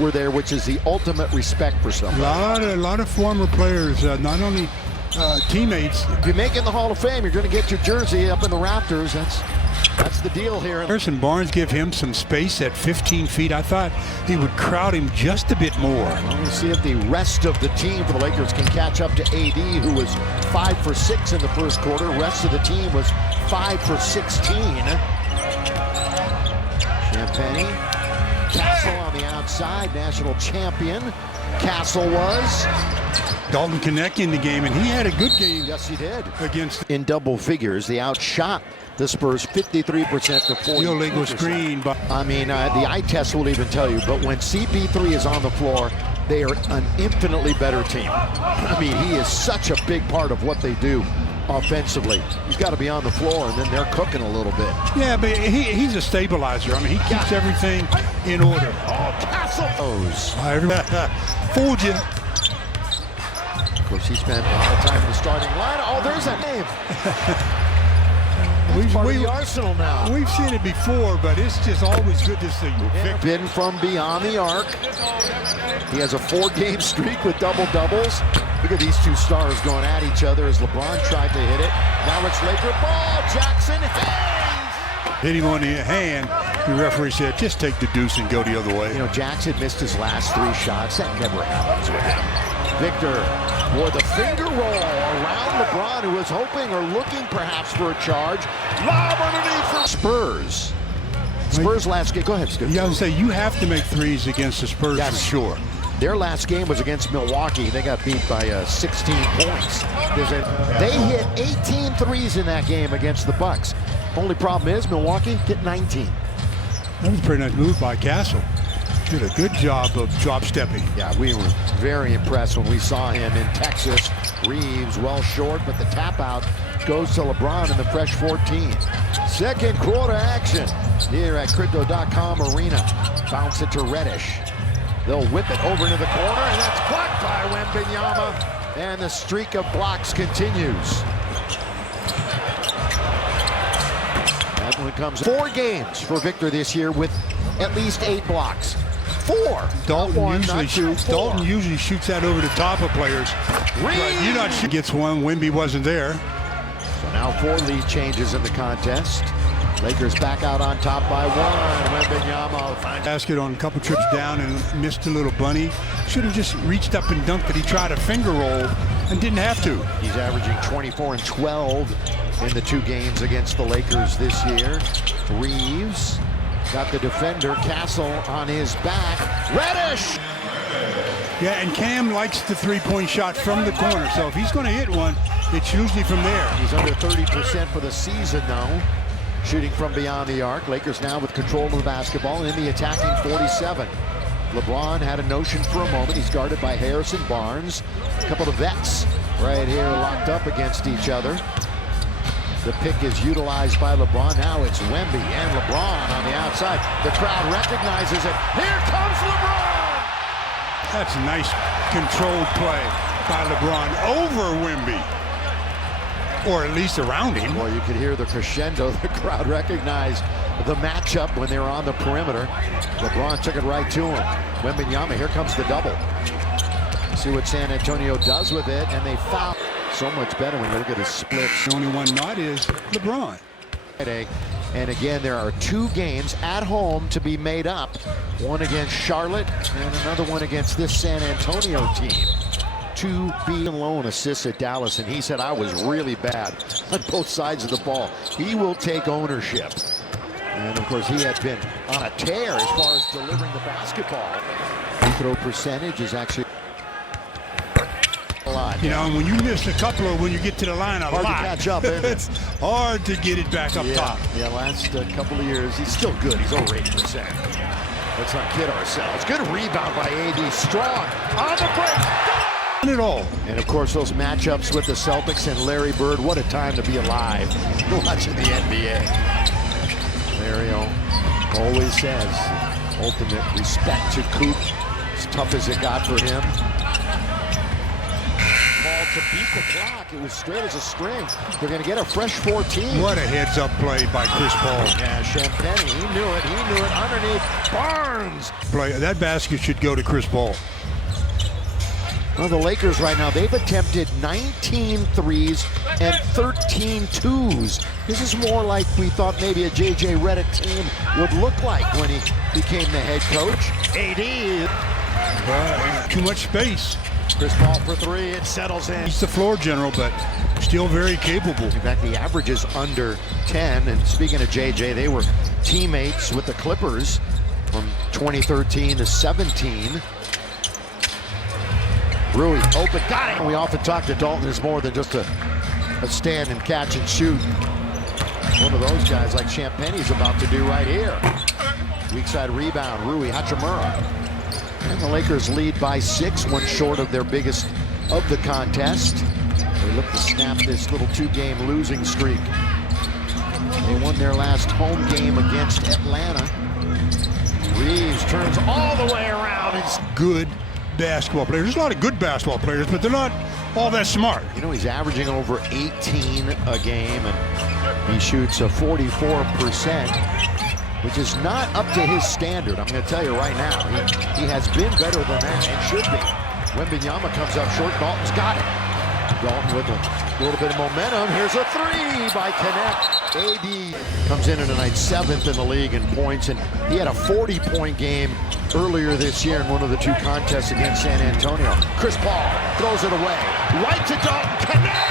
were there, which is the ultimate respect for somebody. A lot of former players, not only teammates. If you make it in the Hall of Fame, you're going to get your jersey up in the rafters. That's the deal here. Harrison Barnes give him some space at 15 feet. I thought he would crowd him just a bit more. Well, we'll see if the rest of the team for the Lakers can catch up to AD, who was 5 for 6 in the first quarter. The rest of the team was 5 for 16. Champagne, Castle on the outside, national champion. Castle was. Dalton Connect in the game, and he had a good game. Yes, he did. Against in double figures, they outshot the Spurs 53% to 40%. Illegal screen, but I mean, the eye test will even tell you. But when CP3 is on the floor, they are an infinitely better team. I mean, he is such a big part of what they do offensively. He's got to be on the floor, and then they're cooking a little bit. Yeah, but he's a stabilizer. I mean, he keeps everything in order. Oh, Castle! Fooled you. Of course, he spent a lot of time in the starting line. Oh, there's that name. Part of the arsenal now. We've seen it before, but it's just always good to see. Been from beyond the arc. He has a 4-game streak with double-doubles. Look at these two stars going at each other as LeBron tried to hit it. Now it's Laker ball. Jackson Hayes. Hit him on the hand. The referee said, just take the deuce and go the other way. You know, Jackson missed his last 3 shots. That never happens with him. Victor for the finger roll around LeBron, who was hoping or looking perhaps for a charge. Lob underneath for Spurs. Spurs last game. Go ahead, Stu. Yeah, I was going to say, you have to make threes against the Spurs for sure. Their last game was against Milwaukee. They got beat by 16 points. They hit 18 threes in that game against the Bucks. Only problem is Milwaukee get 19. That was a pretty nice move by Castle. Did a good job of drop stepping. Yeah, we were very impressed when we saw him in Texas. Reeves well short, but the tap out goes to LeBron in the fresh 14. Second quarter action here at Crypto.com Arena. Bounce it to Reddish. They'll whip it over into the corner, and that's blocked by Wembanyama. And the streak of blocks continues. That one comes 4 games for Victor this year with at least 8 blocks. 4. Dalton usually shoots that over the top of players. You're not sure. Gets one. Wemby wasn't there. So now 4 lead changes in the contest. Lakers back out on top by 1. Wembanyama finds basket on a couple trips down and missed a little bunny. Should have just reached up and dunked, but he tried a finger roll and didn't have to. He's averaging 24 and 12 in the 2 games against the Lakers this year. Reeves got the defender, Castle, on his back. Reddish! Yeah, and Cam likes the 3-point shot from the corner, so if he's going to hit one, it's usually from there. He's under 30% for the season, though, shooting from beyond the arc. Lakers now with control of the basketball in the attacking 47. LeBron had a notion for a moment. He's guarded by Harrison Barnes. A couple of vets right here locked up against each other. The pick is utilized by LeBron. Now it's Wemby and LeBron on the outside. The crowd recognizes it. Here comes LeBron! That's a nice controlled play by LeBron over Wemby. Or at least around him. Well, you could hear the crescendo. The crowd recognized the matchup when they were on the perimeter. LeBron took it right to him. Wembanyama, here comes the double. See what San Antonio does with it, and they foul. So much better when you look at his splits. The only one not is LeBron. And again, there are 2 games at home to be made up. One against Charlotte and another one against this San Antonio team. 2 being alone assists at Dallas, and he said, I was really bad on both sides of the ball. He will take ownership. And of course, he had been on a tear as far as delivering the basketball. Free throw percentage is actually a lot. You know, and when you miss a couple of when you get to the line hard to catch up, isn't it? It's hard to get it back up top. Yeah, last couple of years, he's still good. He's over 80%. Let's not kid ourselves. Good rebound by AD. Strong on the break. At all. And of course, those matchups with the Celtics and Larry Bird, what a time to be alive watching the NBA. Larry always says ultimate respect to Coop, as tough as it got for him. called to beat the clock. It was straight as a string. They're going to get a fresh 14. What a heads-up play by Chris Paul. Yeah, Champagne, he knew it. Underneath Barnes. That basket should go to Chris Paul. Well, the Lakers right now, they've attempted 19 threes and 13 twos. This is more like we thought maybe a J.J. Redick team would look like when he became the head coach. AD. Too much space. Chris Paul for three, it settles in. He's the floor general, but still very capable. In fact, the average is under 10. And speaking of J.J., they were teammates with the Clippers from 2013 to 17. Rui, open, got it! We often talk to Dalton as more than just a stand and catch and shoot. One of those guys like Champagne's about to do right here. Weak side rebound, Rui Hachimura. And the Lakers lead by 6, one short of their biggest of the contest. They look to snap this little 2-game losing streak. They won their last home game against Atlanta. Reeves turns all the way around. It's good basketball players. There's a lot of good basketball players, but they're not all that smart. You know, he's averaging over 18 a game, and he shoots a 44%, which is not up to his standard. I'm going to tell you right now, he has been better than that and should be. Wembanyama comes up short. Dalton's got it. Dalton with a little bit of momentum. Here's a three by Connect. AD comes in tonight 7th in the league in points, and he had a 40-point game earlier this year in one of the 2 contests against San Antonio. Chris Paul throws it away. Right to Dalton. Connect!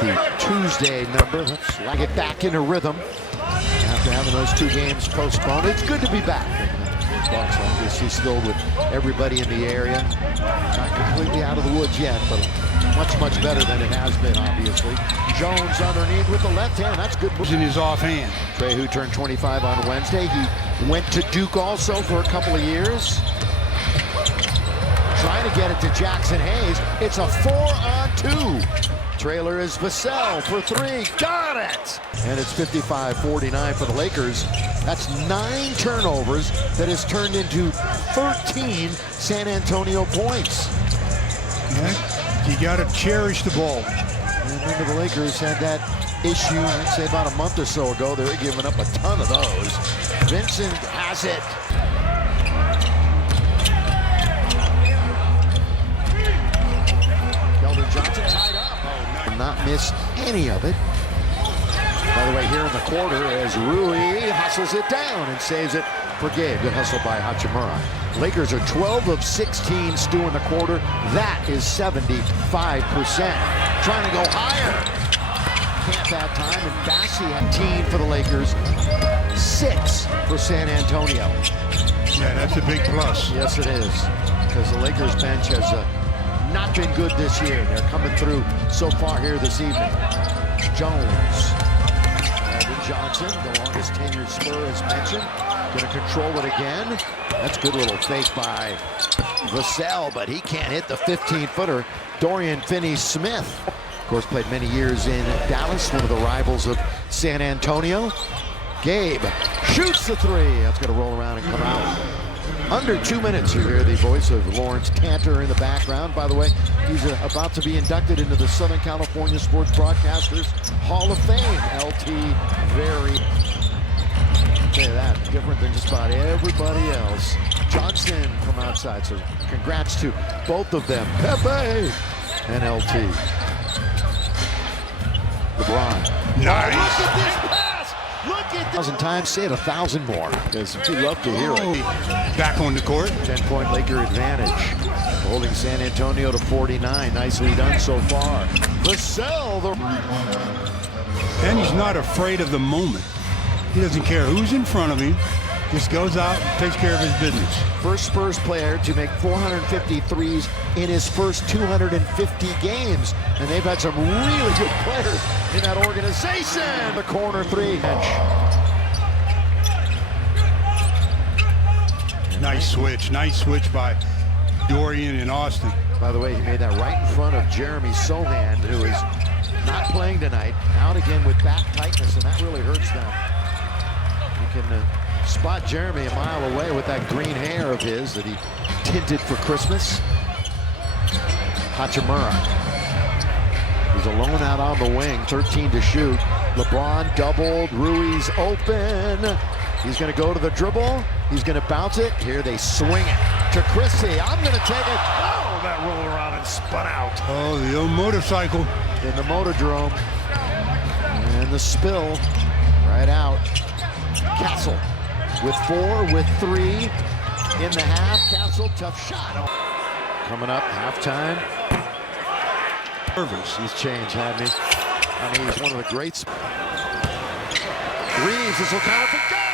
The Tuesday number. Let's get back into rhythm. After having those 2 games postponed, it's good to be back. Bucks like this, he's still with everybody in the area. Not completely out of the woods yet, but much better than it has been, obviously. Jones underneath with the left hand. That's good. In his offhand. Trey, who turned 25 on Wednesday. He went to Duke also for a couple of years. Trying to get it to Jackson Hayes. It's a 4-on-2. Trailer is Vassell for 3. Got it! And it's 55-49 for the Lakers. That's 9 turnovers that has turned into 13 San Antonio points. Yeah, you got to cherish the ball. And remember, the Lakers had that issue, I'd say about a month or so ago. They were giving up a ton of those. Vincent has it. Johnson tied up. Not missed any of it. By the way, here in the quarter, as Rui hustles it down and saves it for Gabe. Good hustle by Hachimura. Lakers are 12 of 16 Stu in the quarter. That is 75%. Trying to go higher. Can't that time. And Bassie had 18 for the Lakers. 6 for San Antonio. Yeah, that's a big plus. Yes, it is. Because the Lakers bench has not been good this year. They're coming through so far here this evening. Jones. Alvin Johnson, the longest tenured Spur, as mentioned. Going to control it again. That's a good little fake by Vassell, but he can't hit the 15-footer. Dorian Finney-Smith, of course, played many years in Dallas, one of the rivals of San Antonio. Gabe shoots the 3. That's going to roll around and come out. Under 2 minutes, you hear the voice of Lawrence Cantor in the background. By the way, he's about to be inducted into the Southern California Sports Broadcasters Hall of Fame. LT, very, say that, different than just about everybody else. Johnson from outside, so congrats to both of them, Pepe and LT. LeBron. Nice. Oh, look at this pass! Look at 1,000 times, say it 1,000 more, because we love to hear it. Back on the court. 10-point Laker advantage. Holding San Antonio to 49. Nicely done so far. Vassell, And he's not afraid of the moment. He doesn't care who's in front of him. Just goes out and takes care of his business. First Spurs player to make 450 threes in his first 250 games. And they've had some really good players in that organization. The corner 3. Nice switch by Dorian and Austin. By the way, he made that right in front of Jeremy Sohan, who is not playing tonight. Out again with back tightness, and that really hurts them. You can spot Jeremy a mile away with that green hair of his that he tinted for Christmas. Hachimura He's alone out on the wing, 13 to shoot. LeBron doubled, Ruiz open. He's going to go to the dribble. He's going to bounce it. Here they swing it to Christie. I'm going to take it. Oh, that rolled around and spun out. Oh, the old motorcycle. In the Motodrome. And the spill right out. Castle with 4, with 3 in the half. Castle, tough shot. Coming up, halftime. Nervous. He's changed, hadn't he? I mean, he's one of the greats. Reeves is looking out for goal.